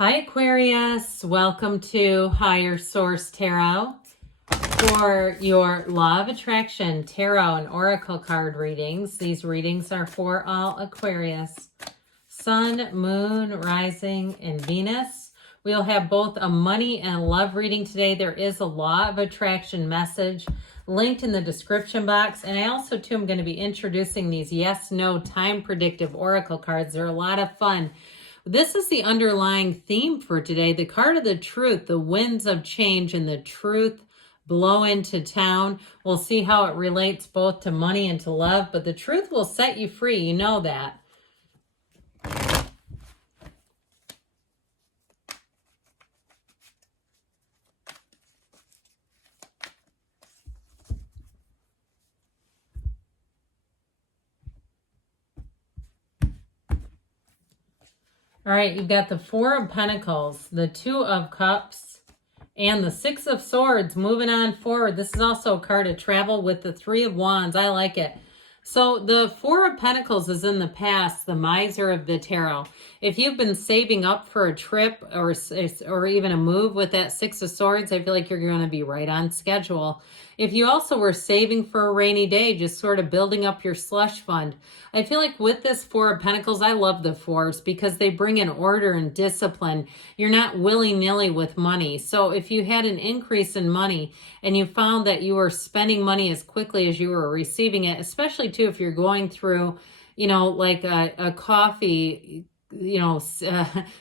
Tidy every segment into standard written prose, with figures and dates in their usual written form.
Hi Aquarius, welcome to Higher Source Tarot for your Law of Attraction Tarot and Oracle card readings. These readings are for all Aquarius, Sun, Moon, Rising, and Venus. We'll have both a money and a love reading today. There is a Law of Attraction message linked in the description box. And I also, too, am going to be introducing these yes-no time predictive Oracle cards. They're a lot of fun. This is the underlying theme for today. The card of the truth, the winds of change and the truth blow into town. We'll see how it relates both to money and to love, but the truth will set you free. You know that. All right, you've got the Four of Pentacles, the Two of Cups, and the Six of Swords moving on forward. This is also a card of travel with the Three of Wands. I like it. So the Four of Pentacles is in the past, the miser of the tarot. If you've been saving up for a trip or even a move with that Six of Swords, I feel like you're going to be right on schedule. If you also were saving for a rainy day, just sort of building up your slush fund, I feel like with this Four of Pentacles, I love the fours because they bring in order and discipline. You're not willy-nilly with money. So if you had an increase in money and you found that you were spending money as quickly as you were receiving it, especially too if you're going through, like a coffee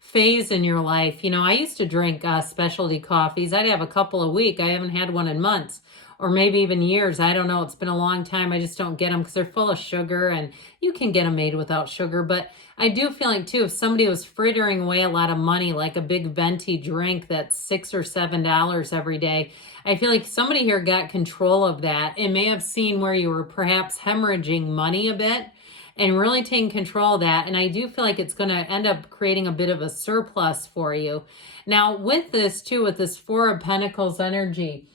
phase in your life. I used to drink specialty coffees. I'd have a couple a week. I haven't had one in months or maybe even years. I don't know. It's been a long time. I just don't get them because they're full of sugar, and you can get them made without sugar. But I do feel like too, if somebody was frittering away a lot of money, like a big venti drink that's $6 or $7 every day, I feel like somebody here got control of that and may have seen where you were perhaps hemorrhaging money a bit and really taking control of that. And I do feel like it's going to end up creating a bit of a surplus for you. Now with this too, with this Four of Pentacles energy,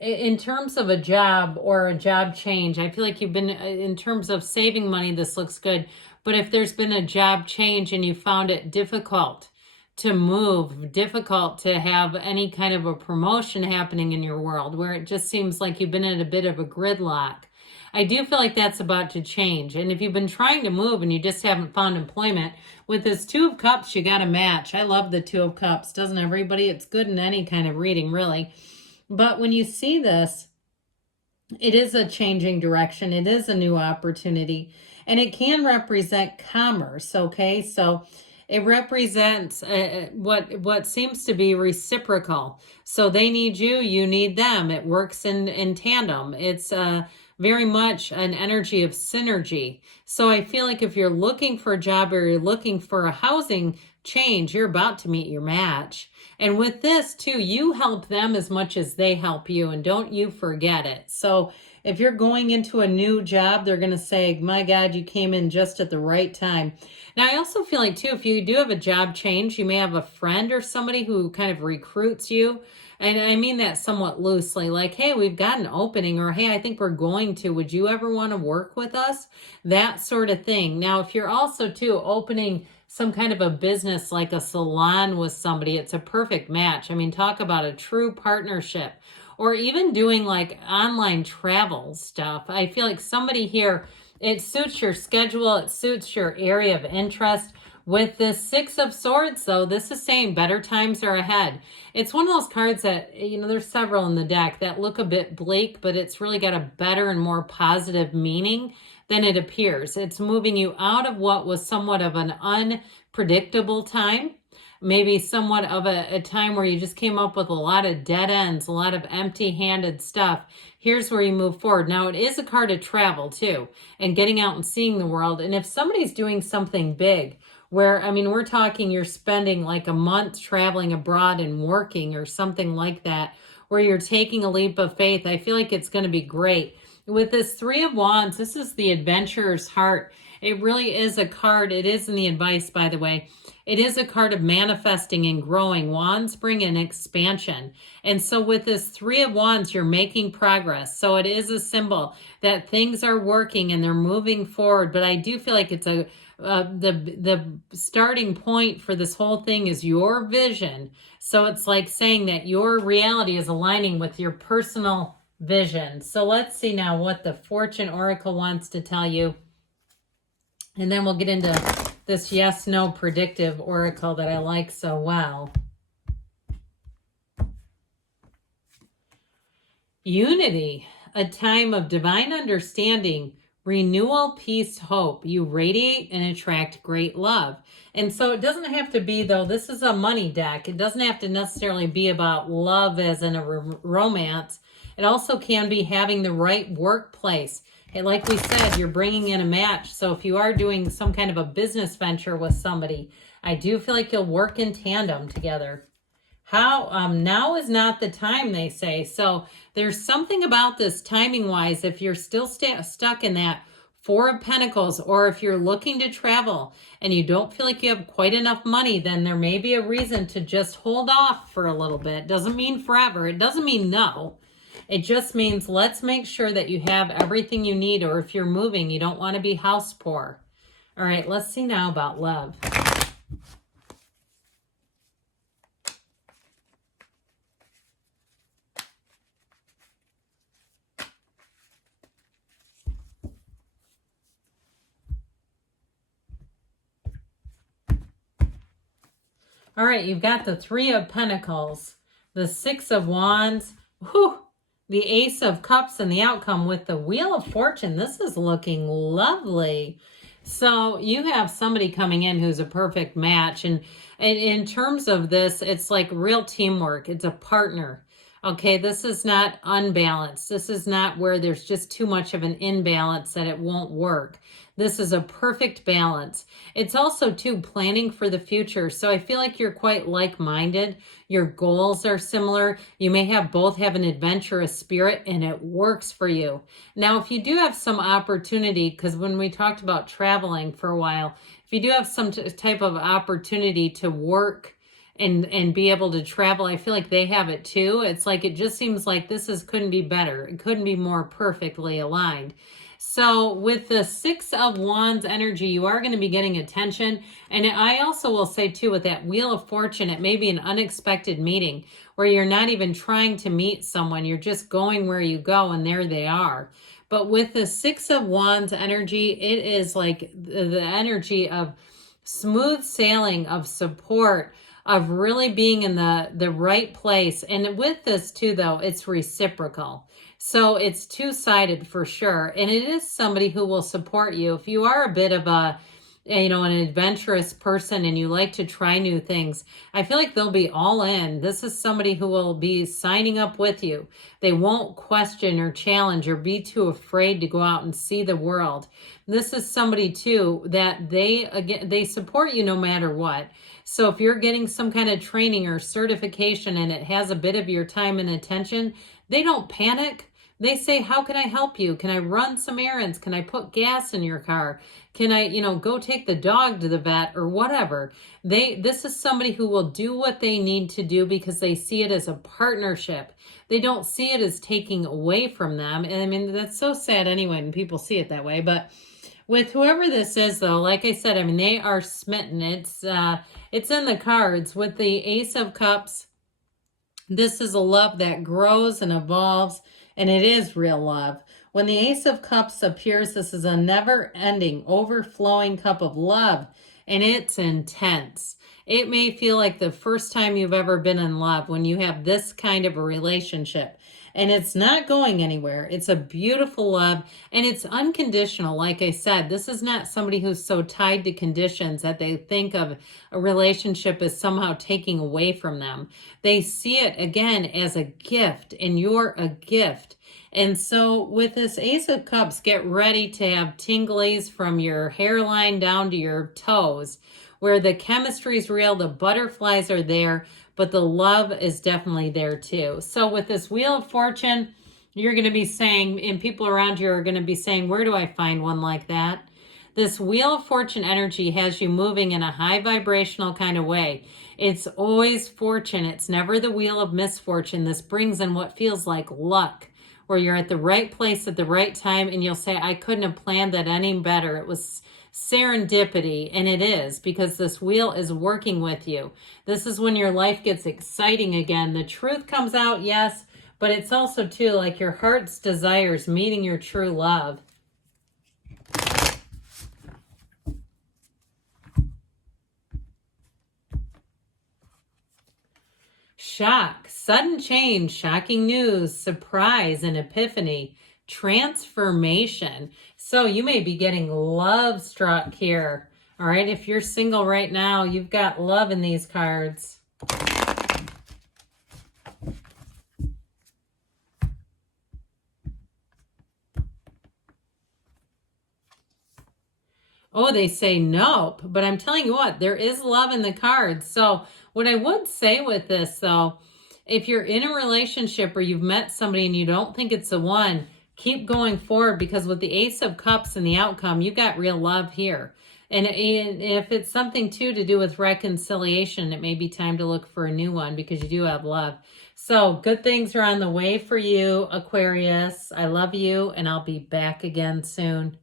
in terms of a job or a job change, I feel like you've been, in terms of saving money, this looks good. But if there's been a job change and you found it difficult to move, difficult to have any kind of a promotion happening in your world, where it just seems like you've been in a bit of a gridlock, I do feel like that's about to change. And if you've been trying to move and you just haven't found employment, with this Two of Cups, you got a match. I love the Two of Cups. Doesn't everybody? It's good in any kind of reading, really. But when you see this, it is a changing direction. It is a new opportunity. And it can represent commerce, okay? So it represents what seems to be reciprocal. So they need you, you need them. It works in tandem. It's very much an energy of synergy. So I feel like if you're looking for a job or you're looking for a housing change, you're about to meet your match. And with this too, you help them as much as they help you, and don't you forget it. So if you're going into a new job, they're going to say, my God, you came in just at the right time. Now, I also feel like too, if you do have a job change, you may have a friend or somebody who kind of recruits you. And I mean that somewhat loosely, like, hey, we've got an opening, or hey, I think we're going to, would you ever want to work with us? That sort of thing. Now, if you're also too opening some kind of a business like a salon with somebody, it's a perfect match. I mean, talk about a true partnership. Or even doing like online travel stuff. I feel like somebody here, it suits your schedule, it suits your area of interest. With the Six of Swords, though, this is saying better times are ahead. It's one of those cards that, there's several in the deck that look a bit bleak, but it's really got a better and more positive meaning than it appears. It's moving you out of what was somewhat of an unpredictable time, maybe somewhat of a time where you just came up with a lot of dead ends, a lot of empty-handed stuff. Here's where you move forward. Now, it is a card of travel, too, and getting out and seeing the world. And if somebody's doing something big, where, we're talking you're spending like a month traveling abroad and working or something like that, where you're taking a leap of faith, I feel like it's going to be great. With this Three of Wands, this is the adventurer's heart. It really is a card. It is in the advice, by the way. It is a card of manifesting and growing. Wands bring in expansion. And so with this Three of Wands, you're making progress. So it is a symbol that things are working and they're moving forward. But I do feel like it's a the starting point for this whole thing is your vision. So it's like saying that your reality is aligning with your personal vision. So let's see now what the Fortune Oracle wants to tell you. And then we'll get into this yes, no predictive oracle that I like so well. Unity, a time of divine understanding, renewal, peace, hope. You radiate and attract great love. And so it doesn't have to be, though, this is a money deck. It doesn't have to necessarily be about love as in a romance. It also can be having the right workplace. And like we said, you're bringing in a match. So if you are doing some kind of a business venture with somebody, I do feel like you'll work in tandem together. Now is not the time, they say. So there's something about this timing wise. If you're still stuck in that Four of Pentacles, or if you're looking to travel and you don't feel like you have quite enough money, then there may be a reason to just hold off for a little bit. Doesn't mean forever. It doesn't mean no. It just means let's make sure that you have everything you need, or if you're moving, you don't want to be house poor. All right, let's see now about love. All right, you've got the Three of Pentacles, the Six of Wands, the Ace of Cups, and the outcome with the Wheel of Fortune. This is looking lovely. So you have somebody coming in who's a perfect match. And in terms of this, it's like real teamwork. It's a partner. Okay, this is not unbalanced. This is not where there's just too much of an imbalance that it won't work. This is a perfect balance. It's also, too, planning for the future. So I feel like you're quite like-minded. Your goals are similar. You may both have an adventurous spirit, and it works for you. Now, if you do have some opportunity, because when we talked about traveling for a while, if you do have some type of opportunity to work and be able to travel, I feel like they have it too. It's like, it just seems like couldn't be better. It couldn't be more perfectly aligned. So with the Six of Wands energy, you are going to be getting attention. And I also will say too, with that Wheel of Fortune, it may be an unexpected meeting where you're not even trying to meet someone. You're just going where you go, and there they are. But with the Six of Wands energy, it is like the energy of smooth sailing, of support, of really being in the right place. And with this too, though, it's reciprocal. So it's two-sided for sure. And it is somebody who will support you. If you are a bit of an adventurous person and you like to try new things, I feel like they'll be all in. This is somebody who will be signing up with you. They won't question or challenge or be too afraid to go out and see the world. This is somebody too that they support you no matter what. So if you're getting some kind of training or certification and it has a bit of your time and attention, they don't panic. They say, how can I help you? Can I run some errands? Can I put gas in your car? Can I, go take the dog to the vet or whatever? This is somebody who will do what they need to do because they see it as a partnership. They don't see it as taking away from them. And I mean, that's so sad anyway when people see it that way. But with whoever this is, though, like I said, I mean, they are smitten. It's in the cards with the Ace of Cups. This is a love that grows and evolves, and it is real love. When the Ace of Cups appears, this is a never-ending, overflowing cup of love, and it's intense. It may feel like the first time you've ever been in love when you have this kind of a relationship. And it's not going anywhere. It's a beautiful love, and it's unconditional. Like I said, this is not somebody who's so tied to conditions that they think of a relationship as somehow taking away from them. They see it, again, as a gift, and you're a gift. And so with this Ace of Cups, get ready to have tinglies from your hairline down to your toes, where the chemistry is real, the butterflies are there, but the love is definitely there too. So with this Wheel of Fortune, you're going to be saying, and people around you are going to be saying, where do I find one like that? This Wheel of Fortune energy has you moving in a high vibrational kind of way. It's always fortune. It's never the wheel of misfortune. This brings in what feels like luck, where you're at the right place at the right time, and you'll say, I couldn't have planned that any better. It was serendipity, and it is, because this wheel is working with you. This is when your life gets exciting again. The truth comes out, yes, but it's also too like your heart's desires meeting your true love. Shock, sudden change, shocking news, surprise, and epiphany, transformation. So you may be getting love struck here. All right, if you're single right now, you've got love in these cards. Oh, they say nope, but I'm telling you what, there is love in the cards. So what I would say with this, though, if you're in a relationship or you've met somebody and you don't think it's the one, keep going forward, because with the Ace of Cups and the outcome, you got real love here. And if it's something, too, to do with reconciliation, it may be time to look for a new one because you do have love. So good things are on the way for you, Aquarius. I love you, and I'll be back again soon.